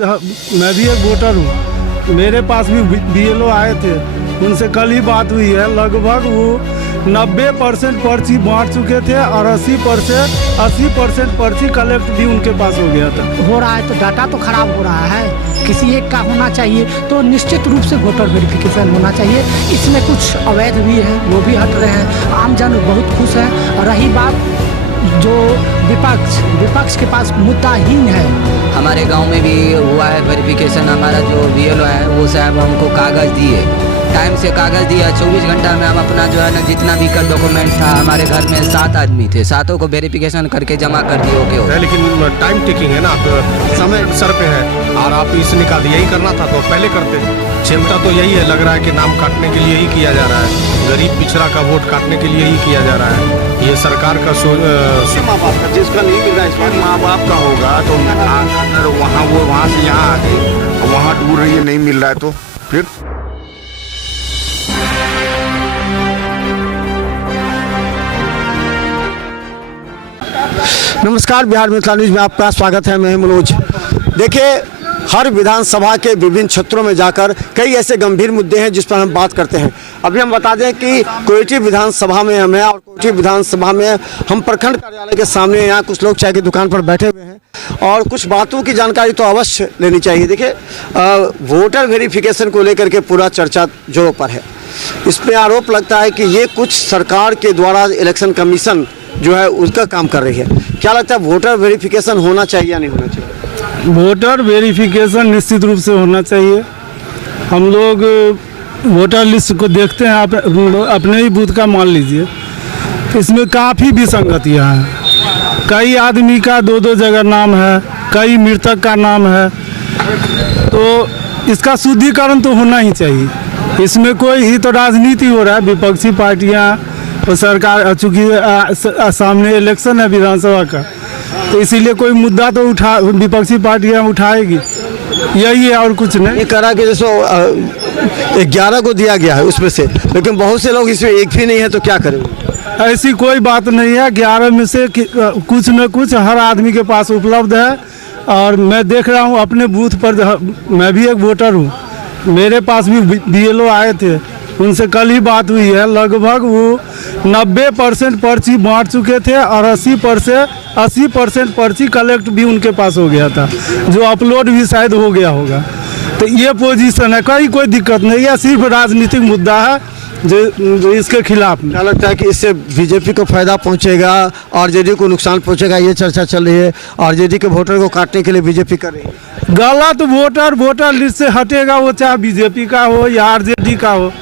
मैं भी एक वोटर हूँ। मेरे पास भी बीएलओ आए थे, उनसे कल ही बात हुई है। लगभग वो 90% पर्ची बांट चुके थे और 80% पर्ची कलेक्ट भी उनके पास हो गया था। हो रहा है तो डाटा तो खराब हो रहा है, किसी एक का होना चाहिए तो निश्चित रूप से वोटर वेरिफिकेशन होना चाहिए। इसमें कुछ अवैध भी हैं, वो भी हट रहे हैं। आम जन बहुत खुश है। और रही बात जो विपक्ष के पास मुद्दाहीन है। हमारे गांव में भी हुआ है वेरिफिकेशन। हमारा जो बीएलओ है वो साहब हमको कागज़ दिए, टाइम से कागज़ दिया। 24 घंटा में हम अपना जो है ना जितना भी का डॉक्यूमेंट था, हमारे घर में 7 आदमी थे, 7 को वेरिफिकेशन करके जमा कर दिए। ओके हो। लेकिन टाइम टेकिंग है ना, आप समय सर पे है और आप इसने कहा यही करना था तो पहले करते। चिंता तो यही है, लग रहा है कि नाम काटने के लिए ही किया जा रहा है, गरीब पिछड़ा का वोट काटने के लिए ही किया जा रहा है। ये सरकार का माँ बाप का जिसका नहीं मिल रहा है, इस बार माँ बाप का होगा तो अगर वहाँ से यहाँ आ गए, वहाँ दूर रही है, नहीं मिल रहा है तो फिर नमस्कार, बिहार मिथिला न्यूज में आपका स्वागत है। मैं मनोज। देखिए, हर विधानसभा के विभिन्न क्षेत्रों में जाकर कई ऐसे गंभीर मुद्दे हैं जिस पर हम बात करते हैं। अभी हम बता दें कि कोयटी विधानसभा में हम हैं और कोयटी विधानसभा में हम प्रखंड कार्यालय के सामने यहाँ कुछ लोग चाय की दुकान पर बैठे हुए हैं और कुछ बातों की जानकारी तो अवश्य लेनी चाहिए। देखिए, वोटर वेरिफिकेशन को लेकर के पूरा चर्चा जोरों पर है। इसमें आरोप लगता है कि ये कुछ सरकार के द्वारा इलेक्शन कमीशन जो है उसका काम कर रही है। क्या लगता है, वोटर वेरिफिकेशन होना चाहिए या नहीं होना चाहिए? वोटर वेरिफिकेशन निश्चित रूप से होना चाहिए। हम लोग वोटर लिस्ट को देखते हैं, आप अपने ही बूथ का मान लीजिए, इसमें काफ़ी विसंगतियाँ हैं। कई आदमी का 2-2 जगह नाम है, कई मृतक का नाम है, तो इसका शुद्धिकरण तो होना ही चाहिए। इसमें कोई ही तो राजनीति हो रहा है, विपक्षी पार्टियाँ और सरकार, चूँकि सामने इलेक्शन है विधानसभा का, तो इसीलिए कोई मुद्दा तो विपक्षी पार्टियां उठाएगी, यही है और कुछ नहीं। ये करा कि जैसे 11 को दिया गया है उसमें से, लेकिन बहुत से लोग इसमें एक भी नहीं है, तो क्या करेंगे? ऐसी कोई बात नहीं है। 11 में से कुछ न कुछ हर आदमी के पास उपलब्ध है। और मैं देख रहा हूँ अपने बूथ पर, मैं भी एक वोटर हूँ, मेरे पास भी बीएलओ आए थे, उनसे कल ही बात हुई है। लगभग वो 90% पर्ची बांट चुके थे और 80% पर्ची कलेक्ट भी उनके पास हो गया था, जो अपलोड भी शायद हो गया होगा। तो ये पोजीशन है, कोई दिक्कत नहीं है, सिर्फ राजनीतिक मुद्दा है जो इसके खिलाफ। क्या लगता है कि इससे बीजेपी को फायदा पहुंचेगा, आरजेडी को नुकसान पहुंचेगा? ये चर्चा चल रही है, आरजेडी के वोटर को काटने के लिए बीजेपी कर रही है। गलत वोटर लिस्ट से हटेगा, वो चाहे बीजेपी का हो या आरजेडी का हो,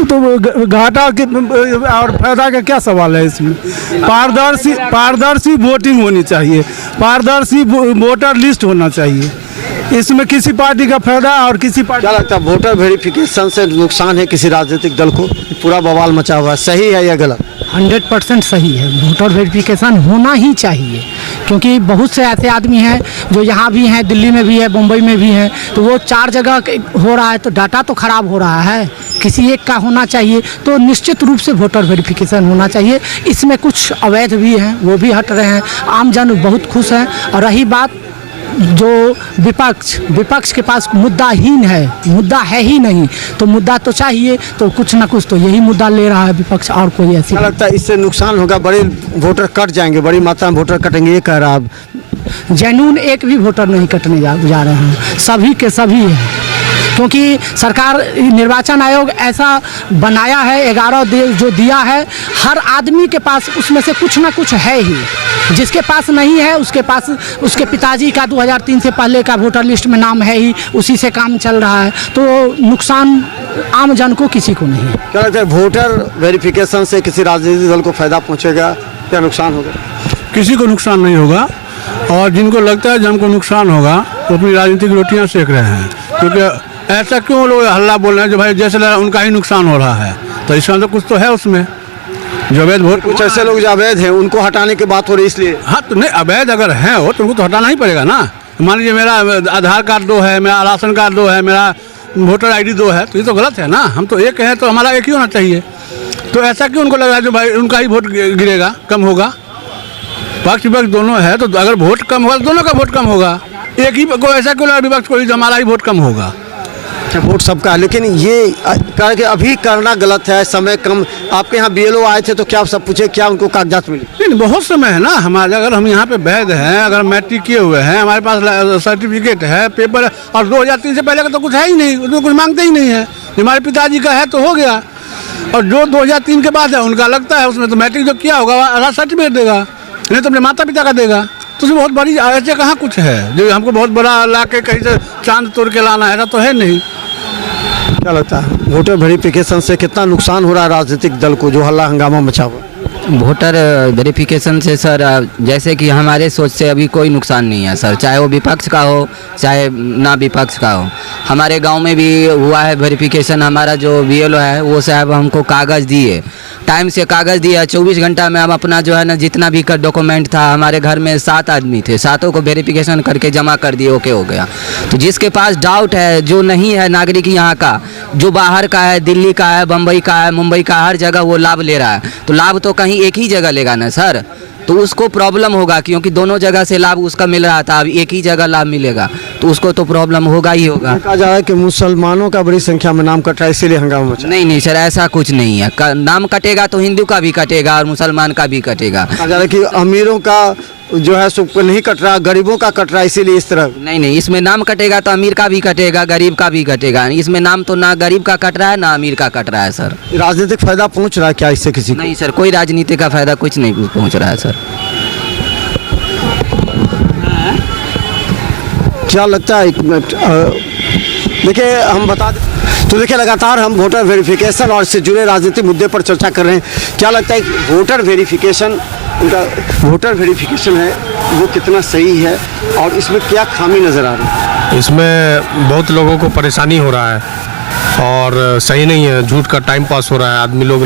तो घाटा के और फायदा का क्या सवाल है इसमें? पारदर्शी वोटिंग होनी चाहिए, पारदर्शी वोटर लिस्ट होना चाहिए। इसमें किसी पार्टी का फायदा और किसी पार्टी। क्या लगता है, वोटर वेरिफिकेशन से नुकसान है किसी राजनीतिक दल को? पूरा बवाल मचा हुआ है, सही है या गलत? 100% सही है। वोटर वेरिफिकेशन होना ही चाहिए, क्योंकि बहुत से ऐसे आदमी हैं जो यहाँ भी हैं, दिल्ली में भी है, मुंबई में भी हैं, तो वो 4 जगह हो रहा है तो डाटा तो खराब हो रहा है। किसी एक का होना चाहिए तो निश्चित रूप से वोटर वेरिफिकेशन होना चाहिए। इसमें कुछ अवैध भी हैं, वो भी हट रहे हैं। आम जन बहुत खुश है। और रही बात जो विपक्ष के पास मुद्दाहीन है, मुद्दा है ही नहीं, तो मुद्दा तो चाहिए, तो कुछ ना कुछ तो यही मुद्दा ले रहा है विपक्ष, और कोई ऐसी। क्या लगता है, इससे नुकसान होगा? बड़े वोटर कट जाएंगे, बड़ी मात्रा में वोटर कटेंगे, ये कह रहा है। जेन्युइन एक भी वोटर नहीं कटने जा रहे हैं, सभी के सही हैं। क्योंकि सरकार, निर्वाचन आयोग ऐसा बनाया है, 11 जो दिया है, हर आदमी के पास उसमें से कुछ ना कुछ है ही। जिसके पास नहीं है उसके पास उसके पिताजी का 2003 से पहले का वोटर लिस्ट में नाम है ही, उसी से काम चल रहा है, तो नुकसान आम जन को किसी को नहीं है। क्या लगता है, वोटर वेरिफिकेशन से किसी राजनीतिक दल को फायदा पहुंचेगा या नुकसान होगा? किसी को नुकसान नहीं होगा, और जिनको लगता है जिनको नुकसान होगा वो अपनी राजनीतिक रोटियां सेक रहे हैं। क्योंकि ऐसा क्यों लोग हल्ला बोल रहे हैं जो भाई जैसे उनका ही नुकसान हो रहा है, तो इसका तो कुछ तो है उसमें। जो अवैध वोट, कुछ ऐसे लोग जो अवैध हैं उनको हटाने की बात हो रही है, इसलिए। हाँ, तो नहीं, अवैध अगर है हो तो उनको तो हटाना ही पड़ेगा ना। मान लीजिए मेरा आधार कार्ड 2 है, मेरा राशन कार्ड 2 है, मेरा वोटर ID 2 है, तो ये तो गलत है ना। हम तो एक है, तो हमारा एक ही होना चाहिए। तो ऐसा क्यों उनको लग रहा है जो भाई उनका ही वोट गिरेगा, कम होगा? पक्ष विपक्ष दोनों है, तो अगर वोट कम होगा तो दोनों का वोट कम होगा। एक ही को ऐसा क्यों विपक्ष कोई हमारा ही वोट कम होगा। वोट सबका है, लेकिन ये करके अभी करना गलत है, समय कम। आपके यहाँ BLO आए थे तो क्या आप सब पूछे, क्या उनको कागजात मिले? नहीं, बहुत समय है ना हमारे। अगर हम यहाँ पे वैध हैं, अगर मैट्रिक किए हुए हैं, हमारे पास सर्टिफिकेट है, पेपर है, और 2003 से पहले का तो कुछ है ही नहीं, उसमें कुछ मांगते ही नहीं है। हमारे पिताजी का है तो हो गया, और जो 2003 के बाद है उनका लगता है उसमें तो मैट्रिक जो किया होगा आधार सर्टिफिकेट देगा, नहीं तो अपने माता पिता का देगा। तो उसमें बहुत बड़ी ऐसे कहाँ कुछ है जो हमको बहुत बड़ा ला के कहीं से चांद तोड़ के लाना है, ऐसा तो है नहीं। क्या लगता है वोटर वेरिफिकेशन से कितना नुकसान हो रहा है राजनीतिक दल को जो हल्ला हंगामा मचा हुआ? वोटर वेरिफिकेशन से सर जैसे कि हमारे सोच से अभी कोई नुकसान नहीं है सर, चाहे वो विपक्ष का हो चाहे ना विपक्ष का हो। हमारे गांव में भी हुआ है वेरिफिकेशन, हमारा जो BLO है वो साहब हमको कागज़ दिए, टाइम से कागज़ दिया, 24 घंटा में हम अपना जो है ना जितना भी डॉक्यूमेंट था, हमारे घर में 7 आदमी थे, 7 को वेरिफिकेशन करके जमा कर दिए, ओके हो गया। तो जिसके पास डाउट है, जो नहीं है नागरिक यहाँ का, जो बाहर का है, दिल्ली का है, बम्बई का है, मुंबई का, हर जगह वो लाभ ले रहा है, तो लाभ तो कहीं एक ही जगह लेगा ना सर, तो उसको प्रॉब्लम होगा, क्योंकि दोनों जगह से लाभ उसका मिल रहा था, अब एक ही जगह लाभ मिलेगा तो उसको तो प्रॉब्लम होगा ही होगा। कहा जा रहा है कि मुसलमानों का बड़ी संख्या में नाम कट रहा है, इसीलिए हंगामा मचा। नहीं नहीं सर, ऐसा कुछ नहीं है, नाम कटेगा तो हिंदू का भी कटेगा और मुसलमान का भी कटेगा। कहा जा रहा है कि अमीरों का जो है सो नहीं कट रहा, गरीबों का कट रहा है, इसीलिए इस तरह। नहीं नहीं, इसमें नाम कटेगा तो अमीर का भी कटेगा, गरीब का भी कटेगा, इसमें नाम तो ना गरीब का कट रहा है ना अमीर का कट रहा है सर। राजनीतिक फायदा पहुंच रहा है क्या इससे किसी को? नहीं सर, कोई राजनीति का फायदा कुछ नहीं पहुंच रहा है सर। क्या लगता है, एक मिनट देखिए हम बता दें तो देखिए लगातार हम वोटर वेरिफिकेशन और इससे जुड़े राजनीतिक मुद्दे पर चर्चा कर रहे हैं। क्या लगता है वोटर वेरिफिकेशन, उनका वोटर वेरिफिकेशन है वो कितना सही है और इसमें क्या खामी नज़र आ रही है? इसमें बहुत लोगों को परेशानी हो रहा है और सही नहीं है, झूठ का टाइम पास हो रहा है। आदमी लोग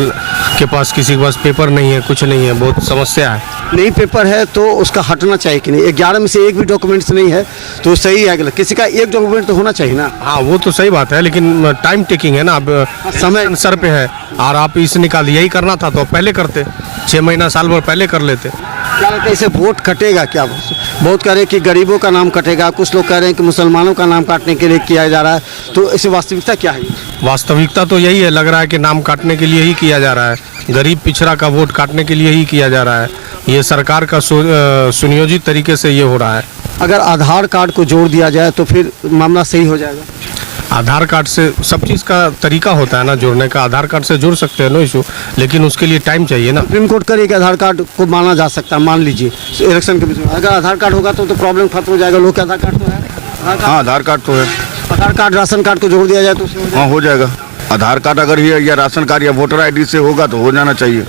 के पास, किसी के पास पेपर नहीं है, कुछ नहीं है, बहुत समस्या है। नहीं पेपर है तो उसका हटना चाहिए कि नहीं? 11 में से एक भी डॉक्यूमेंट्स नहीं है तो सही है, गलत? किसी का एक डॉक्यूमेंट तो होना चाहिए ना। हाँ वो तो सही बात है, लेकिन टाइम टेकिंग है ना, अब समय सर पे है और आप इसे निकाल, यही करना था तो पहले करते, 6 महीना साल भर पहले कर लेते। क्या लगता है इसे वोट कटेगा क्या? बहुत कह रहे हैं कि गरीबों का नाम कटेगा, कुछ लोग कह रहे हैं कि मुसलमानों का नाम काटने के लिए किया जा रहा है, तो इसे वास्तविकता क्या है? वास्तविकता तो यही है, लग रहा है कि नाम काटने के लिए ही किया जा रहा है, गरीब पिछड़ा का वोट काटने के लिए ही किया जा रहा है। ये सरकार का सुनियोजित तरीके से ये हो रहा है। अगर आधार कार्ड को जोड़ दिया जाए तो फिर मामला सही हो जाएगा? आधार कार्ड से सब चीज़ का तरीका होता है ना जोड़ने का, आधार कार्ड से जुड़ सकते हैं, नो इशू, लेकिन उसके लिए टाइम चाहिए ना। सुप्रीम कोर्ट करे कि आधार कार्ड को माना जा सकता है, मान लीजिए इलेक्शन के बीच में अगर आधार कार्ड होगा तो प्रॉब्लम खत्म हो जाएगा। लोग के आधार कार्ड तो है, हाँ आधार कार्ड तो है। आधार कार्ड राशन कार्ड को जोड़ दिया जाए तो हाँ हो जाएगा। आधार कार्ड अगर ही या राशन कार्ड या वोटर ID से होगा तो हो जाना चाहिए।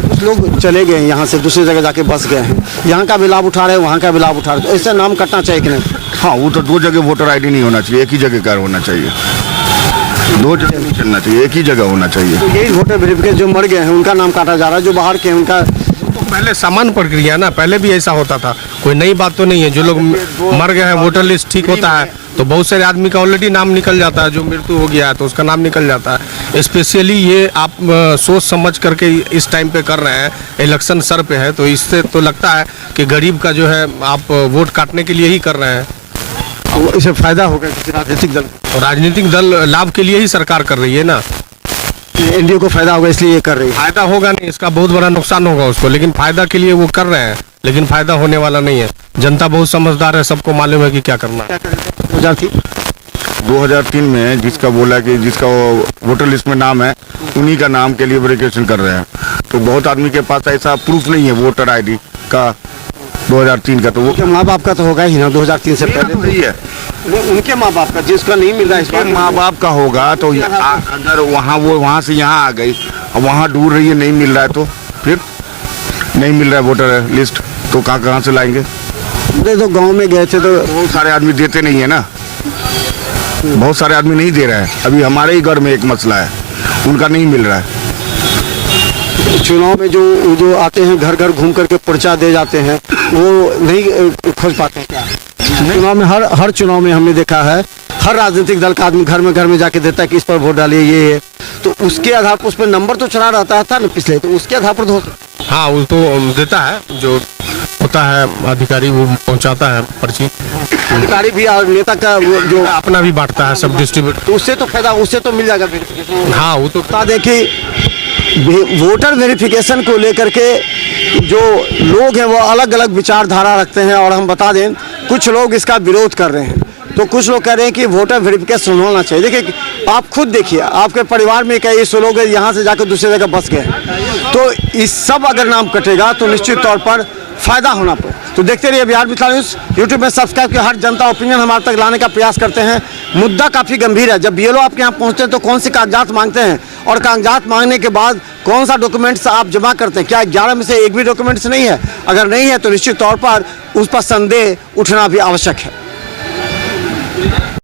कुछ लोग चले गए यहाँ से दूसरी जगह जाके बस गए हैं, यहाँ का भी लाभ उठा रहे हैं, वहाँ का भी लाभ उठा रहे हैं, तो ऐसे नाम कटना चाहिए कि नहीं? हाँ वो तो 2 जगह वोटर ID नहीं होना चाहिए, एक ही जगह कार्ड होना चाहिए, 2 जगह नहीं चलना चाहिए, एक ही जगह होना चाहिए। तो यही वोटर वेरिफिकेशन जो मर गए हैं उनका नाम काटा जा रहा है, जो बाहर के हैं उनका। तो पहले सामान्य प्रक्रिया ना, पहले भी ऐसा होता था, कोई नई बात तो नहीं है। जो लोग मर गए हैं वोटर लिस्ट ठीक होता है तो बहुत सारे आदमी का ऑलरेडी नाम निकल जाता है, जो मृत्यु हो गया है तो उसका नाम निकल जाता है। स्पेशली ये आप सोच समझ करके इस टाइम पे कर रहे हैं, इलेक्शन सर पे है, तो इससे तो लगता है कि गरीब का जो है आप वोट काटने के लिए ही कर रहे हैं। तो इसे फायदा होगा किसी राजनीतिक दल? और राजनीतिक दल लाभ के लिए ही सरकार कर रही है ना, एनडीए को फायदा होगा इसलिए ये कर रही है। फायदा होगा नहीं, इसका बहुत बड़ा नुकसान होगा उसको, लेकिन फायदा के लिए वो कर रहे हैं, लेकिन फायदा होने वाला नहीं है। जनता बहुत समझदार है, सबको मालूम है कि क्या करना है। 2003 में जिसका बोला कि जिसका वोटर लिस्ट में नाम है उन्हीं का नाम के लिए वेरिफिकेशन कर रहे हैं, तो बहुत आदमी के पास ऐसा प्रूफ नहीं है वोटर ID का 2003 का, तो वो माँ बाप का तो होगा ही ना 2003 से पहले। सही है, उनके माँ बाप का जिसका नहीं मिल रहा है इस बार माँ बाप का होगा तो अगर वहाँ से यहाँ आ गई और वहाँ ढूंढ रही है नहीं मिल रहा है तो फिर नहीं मिल रहा है वोटर लिस्ट, तो कहाँ से लाएंगे? तो गांव में गए थे तो बहुत सारे आदमी देते नहीं है ना, बहुत सारे आदमी नहीं दे रहे हैं। अभी हमारे ही घर में एक मसला है, उनका नहीं मिल रहा है। चुनाव में जो आते हैं घर घर घूम करके पर्चा दे जाते हैं वो नहीं खोज पाते क्या? चुनाव में हर चुनाव में हमने देखा है हर राजनीतिक दल का आदमी घर में जाके देता है कि इस पर वोट डालिए, ये है तो उसके आधार पर उस पर नंबर तो चढ़ा रहता था ना पिछले, तो उसके आधार पर तो हाँ वो तो देता है, जो होता है अधिकारी, वो पहुंचाता है पर्ची, अधिकारी भी और नेता का वो जो अपना भी बांटता है, सब डिस्ट्रीब्यूट। तो उससे तो फायदा, उससे तो मिल जाएगा वेरिफिकेशन। हाँ वो तो बता दें कि वोटर वेरिफिकेशन को लेकर के जो लोग हैं वो अलग अलग विचारधारा रखते हैं, और हम बता दें कुछ लोग इसका विरोध कर रहे हैं, तो कुछ लोग कह रहे हैं कि वोटर वेरिफिकेशन होना चाहिए। देखिए आप खुद देखिए, आपके परिवार में कई ऐसे लोग हैं यहाँ से जाकर दूसरी जगह बस गए, तो इस सब अगर नाम कटेगा तो निश्चित तौर पर फायदा होना पड़े। तो देखते रहिए बिहार मित्र न्यूज़, यूट्यूब में सब्सक्राइब कर हर जनता ओपिनियन हमारे तक लाने का प्रयास करते हैं। मुद्दा काफ़ी गंभीर है। जब बीएलओ आपके यहाँ पहुँचते हैं तो कौन सी कागजात मांगते हैं, और कागजात मांगने के बाद कौन सा डॉक्यूमेंट्स आप जमा करते हैं, क्या 11 में से एक भी डॉक्यूमेंट्स नहीं है? अगर नहीं है तो निश्चित तौर पर उस पर संदेह उठना भी आवश्यक है।